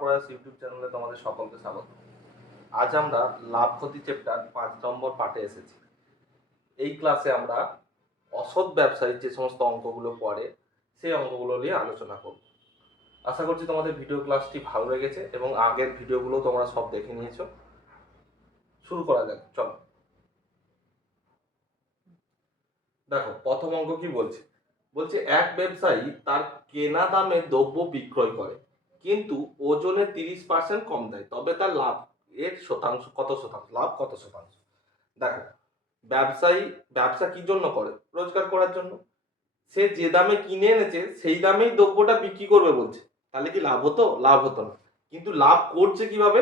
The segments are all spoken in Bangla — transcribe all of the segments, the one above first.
প্রয়াস ইউটিউব চ্যানেলে তোমাদের সকলকে স্বাগত। আজ আমরা লাভ ক্ষতি চ্যাপ্টার 5 নম্বর পাঠে এসেছি। এই ক্লাসে আমরা অসৎ ব্যবসায়ীর যে সমস্ত অঙ্কগুলো পড়ে সেই অঙ্কগুলো নিয়ে আলোচনা করব। আশা করছি তোমাদের ভিডিও ক্লাসটি ভালো লেগেছে এবং আগের ভিডিওগুলো তোমরা সব দেখে নিয়েছো। শুরু করা যাক, চলো। দেখো, প্রথম অঙ্ক কি বলছে? বলছে এক ব্যবসায়ী তার কেনা দামে দ্রব্য বিক্রয় করে, কিন্তু ওজনে 30% কম দেয়, তবে তার লাভ এর শতাংশ কত শতাংশ? লাভ কত শতাংশ? দেখো, ব্যবসা কি জন্য করে? রোজগার করার জন্য। সে যে দামে কিনে এনেছে সেই দামেই দ্রব্যটা বিক্রি করবে বলছে, তাহলে কি লাভ হতো? লাভ হতো না। কিন্তু লাভ করছে কিভাবে?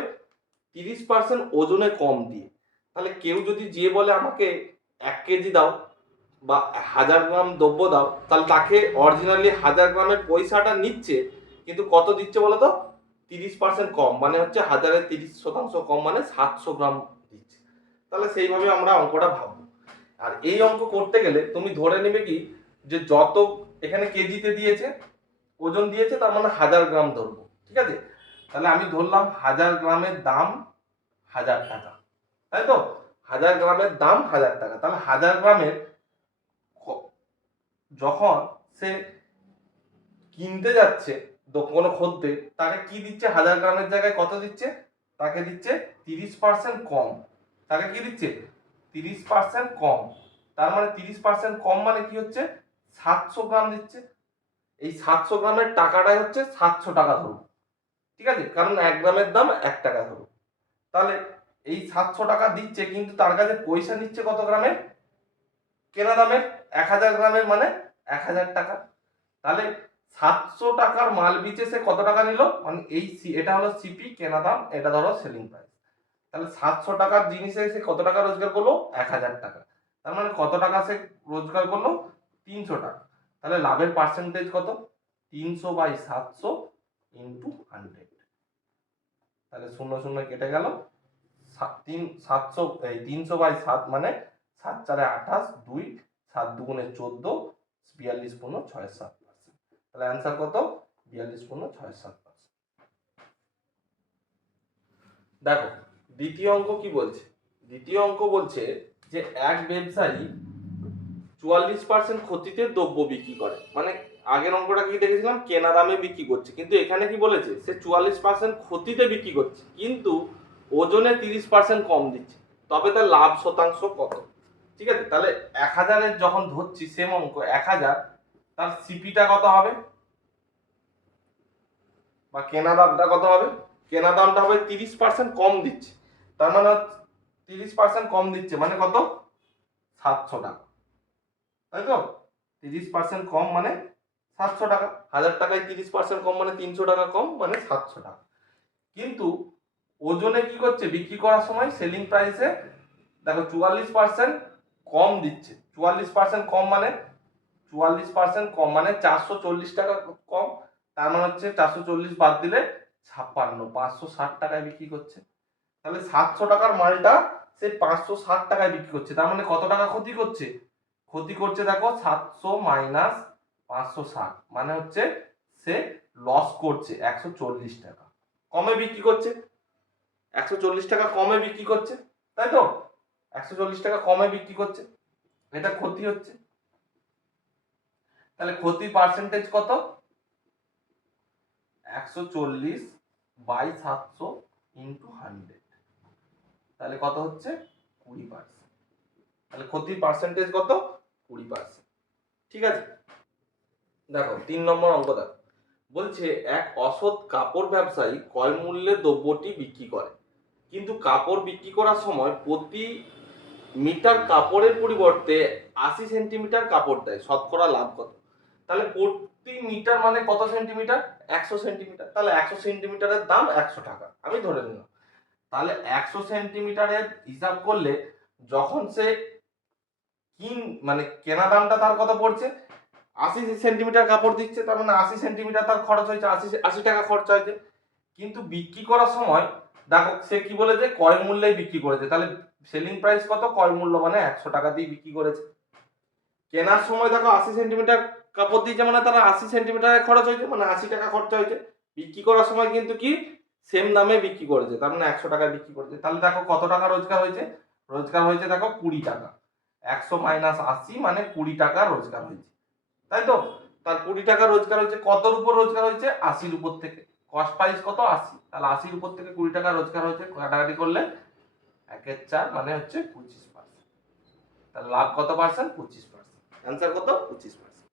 30% ওজনে কম দিয়ে। তাহলে কেউ যদি যে বলে আমাকে 1 কেজি দাও বা 1000 গ্রাম দ্রব্য দাও, তাহলে তাকে অরিজিনালি 1000 গ্রামের পয়সাটা নিচ্ছে, কিন্তু কত দিচ্ছে বলো তো? 30% কম, মানে হচ্ছে 1000-এর 30% কম, মানে 700 গ্রাম দিচ্ছে। তাহলে সেইভাবে আমরা অঙ্কটা ভাববো। আর এই অঙ্ক করতে গেলে তুমি ধরে নেবে কি, যে যত এখানে কেজিতে দিয়েছে, ওজন দিয়েছে, তার মানে 1000 গ্রাম ধরবো, ঠিক আছে? তাহলে আমি ধরলাম 1000 গ্রামের দাম 1000 টাকা, তাই তো? 1000 গ্রামের দাম 1000 টাকা। তাহলে 1000 গ্রামের যখন সে কিনতে যাচ্ছে কোনো খদ্দের, তাকে কি দিচ্ছে? 1000 গ্রামের জায়গায় কত দিচ্ছে? তাকে দিচ্ছে 30% কম। তাকে কি দিচ্ছে? 30% কম। তার মানে 30% কম মানে কি হচ্ছে? 700 গ্রাম দিচ্ছে। এই 700 গ্রামের টাকাটাই হচ্ছে 700 টাকা ধরুন, ঠিক আছে? কারণ 1 গ্রামের দাম 1 টাকা ধরুন। তাহলে এই 700 টাকা দিচ্ছে, কিন্তু তার কাছে পয়সা নিচ্ছে কত গ্রামের? কেনা দামের 1000 গ্রামের, মানে 1000 টাকা। তাহলে 700 টাকার মাল বিচে সে কত টাকা নিল? মানে এটা হলো সিপি, কেনা দাম, এটা ধরো সেলিং প্রাইস। তাহলে 700 টাকার জিনিসে সে কত টাকা রোজগার করলো? 1000 টাকা। তার মানে কত টাকা সে রোজগার করলো? 300 টাকা। তাহলে লাভের পার্সেন্টেজ কত? 300/700 ইন্টু 100। তাহলে 0 0 কেটে গেল। 300/7 মানে 7 4 28, 2 7 2 14, 42 15 6 7। তাহলে অ্যান্সার কত? 42 15 6 7। দেখো, দ্বিতীয় অঙ্ক কি বলছে? দ্বিতীয় অঙ্ক বলছে যে এক ব্যবসায়ী 44% ক্ষতিতে দ্রব্য বিক্রি করে। মানে আগের অঙ্কটা কি দেখেছিলাম? কেনা দামে বিক্রি করছে, কিন্তু এখানে কি বলেছে? সে 44% ক্ষতিতে বিক্রি করছে, কিন্তু ওজনে 30% কম দিচ্ছে, তবে তার লাভ শতাংশ কত? ঠিক আছে, তাহলে 1000-এর যখন ধরছি সেম অঙ্ক 1000, তার সিপিটা কত হবে বা কেনা দামটা কত হবে? কেনা দামটা হবে 30% কম দিচ্ছে, তার মানে 30% কম দিচ্ছে মানে কত? 700 টাকা, তাই তো? 30% কম মানে 700 টাকা। 1000 টাকায় 30% কম মানে 300 টাকা কম, মানে 700 টাকা। কিন্তু ওজনে কি করছে? বিক্রি করার সময় সেলিং প্রাইসে দেখো 44% কম দিচ্ছে। 44% কম মানে 44% কম মানে 440 টাকা কম। তার মানে হচ্ছে 440 বাদ দিলে 56, 560 টাকায় বিক্রি করছে। তাহলে 700 টাকার মালটা সে 560 টাকায় বিক্রি করছে, তার মানে কত টাকা ক্ষতি করছে? ক্ষতি করছে দেখো 700 মাইনাস 560, মানে হচ্ছে সে লস করছে 140 টাকা। কমে বিক্রি করছে, 140 টাকা কমে বিক্রি করছে, তাই তো? 140 টাকা কমে বিক্রি করছে, এটা ক্ষতি হচ্ছে। তাহলে ক্ষতির পার্সেন্টেজ কত? 140/700 ইন্টু 100, তাহলে কত হচ্ছে? 20%। তাহলে ক্ষতির পার্সেন্টেজ কত? 20%, ঠিক আছে? দেখো 3 নম্বর অঙ্ক দেখো, বলছে এক অসৎ কাপড় ব্যবসায়ী ক্রয় মূল্যে দ্রব্যটি বিক্রি করে, কিন্তু কাপড় বিক্রি করার সময় প্রতি মিটার কাপড়ের পরিবর্তে 80 সেন্টিমিটার কাপড় দেয়, শতকরা লাভ কত? তাহলে প্রতি মিটার মানে কত সেন্টিমিটার? 100 সেন্টিমিটার। তাহলে 100 সেন্টিমিটারের দাম 100 টাকা, আমি ধরে নিলাম। তাহলে 100 সেন্টিমিটারের হিসাব করলে যখন সে মানে কেনা দামটা তার কত পড়ছে? 80 সেন্টিমিটার কাপড় দিচ্ছে, তার মানে 80 সেন্টিমিটার তার খরচ হয়েছে, 80 টাকা খরচা হয়েছে। কিন্তু বিক্রি করার সময় দেখো সে কি বলেছে? ক্রয় মূল্যে বিক্রি করেছে। তাহলে সেলিং প্রাইস কত? ক্রয় মূল্য মানে 100 টাকা দিয়ে বিক্রি করেছে। কেনার সময় দেখো 80 সেন্টিমিটার কাপড় দিয়েছে, মানে তারা 80 সেন্টিমিটারের খরচ হয়েছে, মানে 80 টাকা খরচা হয়েছে। বিক্রি করার সময় কিন্তু কি সেম দামে বিক্রি করেছে, তার মানে 100 টাকায় বিক্রি করেছে। তাহলে দেখো কত টাকা রোজগার হয়েছে, রোজগার হয়েছে দেখো 20 টাকা। 100 মাইনাস 80 মানে 20 টাকা রোজগার হয়েছে, তাই তো। তার 20 টাকা রোজগার হয়েছে, কতর উপর রোজগার হয়েছে, 80-র উপর থেকে। কস্ট প্রাইস কত, 80, তাহলে 80-র উপর থেকে 20 টাকা রোজগার হয়েছে, কাটাকাটি করলে 1/4 মানে হচ্ছে 25%। তাহলে লাভ কত পার্সেন্ট, 25%। অ্যান্সার কত, 25%।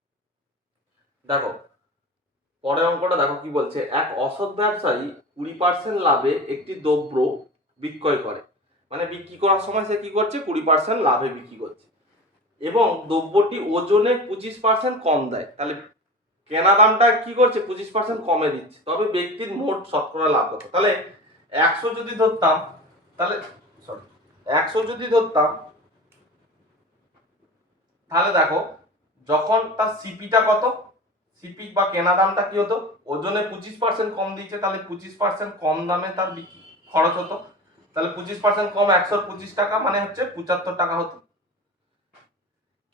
দেখো পরের অঙ্কটা দেখো কি বলছে, এক অসৎ ব্যবসায়ী 20% লাভে একটি দ্রব্য বিক্রয় করে, মানে বিক্রি করার সময় সে কি করছে, 20% লাভে বিক্রি করছে এবং দ্রব্যটি ওজনে 25% কম দেয়। তাহলে কেনা দামটা কি করছে, 25% কমে দিচ্ছে, তবে ব্যক্তির মোট শতকরা লাভ কত। তাহলে 100 যদি ধরতাম, তাহলে 100 যদি ধরতাম, তাহলে দেখো যখন তার সিপিটা কত, সিপি বা কেনা দামটা কি হতো, ওজনে 25% কম দিচ্ছে, তাহলে 25% কম দামে তার বিক্রি খরচ হতো। তাহলে 25% কম 125 টাকা মানে হচ্ছে 75 টাকা হতো।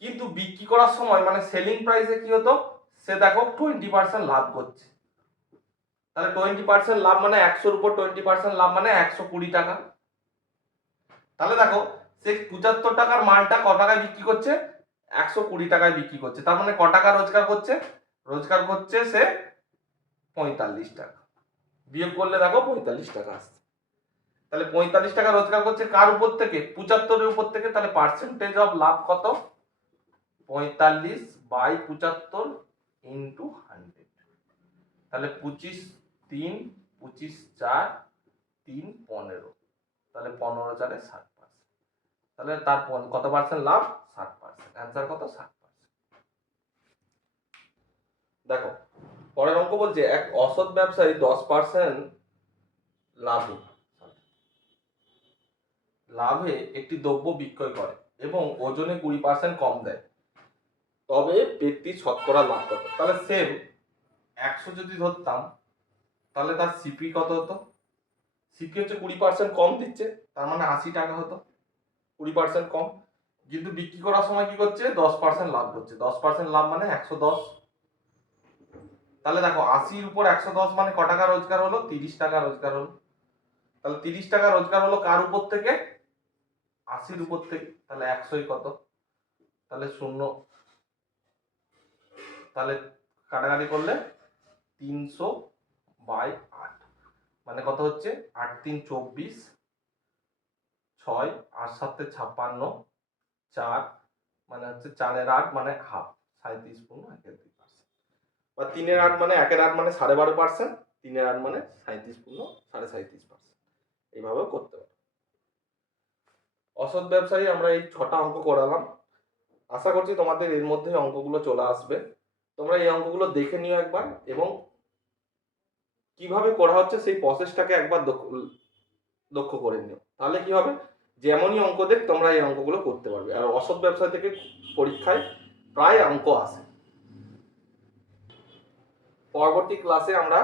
কিন্তু বিক্রি করার সময় মানে সেলিং প্রাইসে কি হতো, সে দেখো 20% লাভ করছে। তাহলে 20% লাভ মানে 100-র উপর 20% লাভ মানে 120 টাকা। তাহলে দেখো সে 75 টাকার মালটা ক টাকায় বিক্রি করছে, 120 টাকায় বিক্রি করছে। তার মানে ক টাকা রোজগার করছে, রোজগার করছে সে 45 টাকা। বিয়োগ করলে দেখো 45 টাকা আসছে। তাহলে 45 টাকা রোজগার করছে কার উপর থেকে, 75-এর উপর থেকে। তাহলে পার্সেন্টেজ অফ লাভ কত, 45/75 ইন্টু 100। তাহলে 25/3, 25/4, 3, 15। তাহলে 15/4 60%। তাহলে তার কত পার্সেন্ট লাভ, 60%। অ্যান্সার কত, 60%। দেখো পরের অঙ্ক বলছে, এক অসৎ ব্যবসায়ী 10% লাভে লাভে একটি দ্রব্য বিক্রয় করে এবং ওজনে 20% কম দেয়, তবে ব্যক্তির শতকরা লাভ কত। তাহলে সেম 100 যদি ধরতাম, তাহলে তার সিপি কত হতো, সিপি হচ্ছে 20% কম দিচ্ছে, তার মানে 80 টাকা হতো। 20% কম, কিন্তু বিক্রি করার সময় কি করছে, 10% লাভ করছে। 10% লাভ মানে 110। তাহলে দেখো 80-র উপর 110 মানে ক টাকা রোজগার হলো, 30 টাকা রোজগার হলো। তাহলে 30 টাকা রোজগার হলো কার উপর থেকে, 80-র উপর থেকে। তাহলে 100 কত, তাহলে 0, তাহলে কাটাকাটি করলে 300/8 মানে কত হচ্ছে, 8×3 = 24, 6, 8 × 7 = 56, 4 মানে হচ্ছে 4/8 মানে হাফ, 37.1%। বা 3/8 মানে 1/8 মানে 12.5%, 3/8 মানে 37.37%। এইভাবে করতে পারো। অসৎ ব্যবসায়ী আমরা এই 6টা অঙ্ক করালাম। আশা করছি তোমাদের এর মধ্যে অঙ্কগুলো চলে আসবে। তোমরা এই অঙ্কগুলো দেখে নিও একবার, এবং কিভাবে করা হচ্ছে সেই প্রসেসটাকে একবার লক্ষ্য করে নিও। তাহলে কি হবে, যেমনই অঙ্ক দেখ তোমরা এই অঙ্কগুলো করতে পারবে। আর অসৎ ব্যবসা থেকে পরীক্ষায় প্রায় অঙ্ক আসে। পরবর্তী ক্লাসে আমরা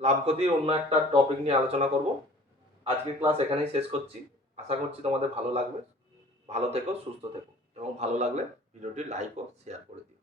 লাভ ক্ষতির অন্য একটা টপিক নিয়ে আলোচনা করব। আজকের ক্লাস এখানেই শেষ করছি। আশা করছি তোমাদের ভালো লাগবে। ভালো থেকো, সুস্থ থেকো, এবং ভালো লাগলে ভিডিওটি লাইক ও শেয়ার করে দিও।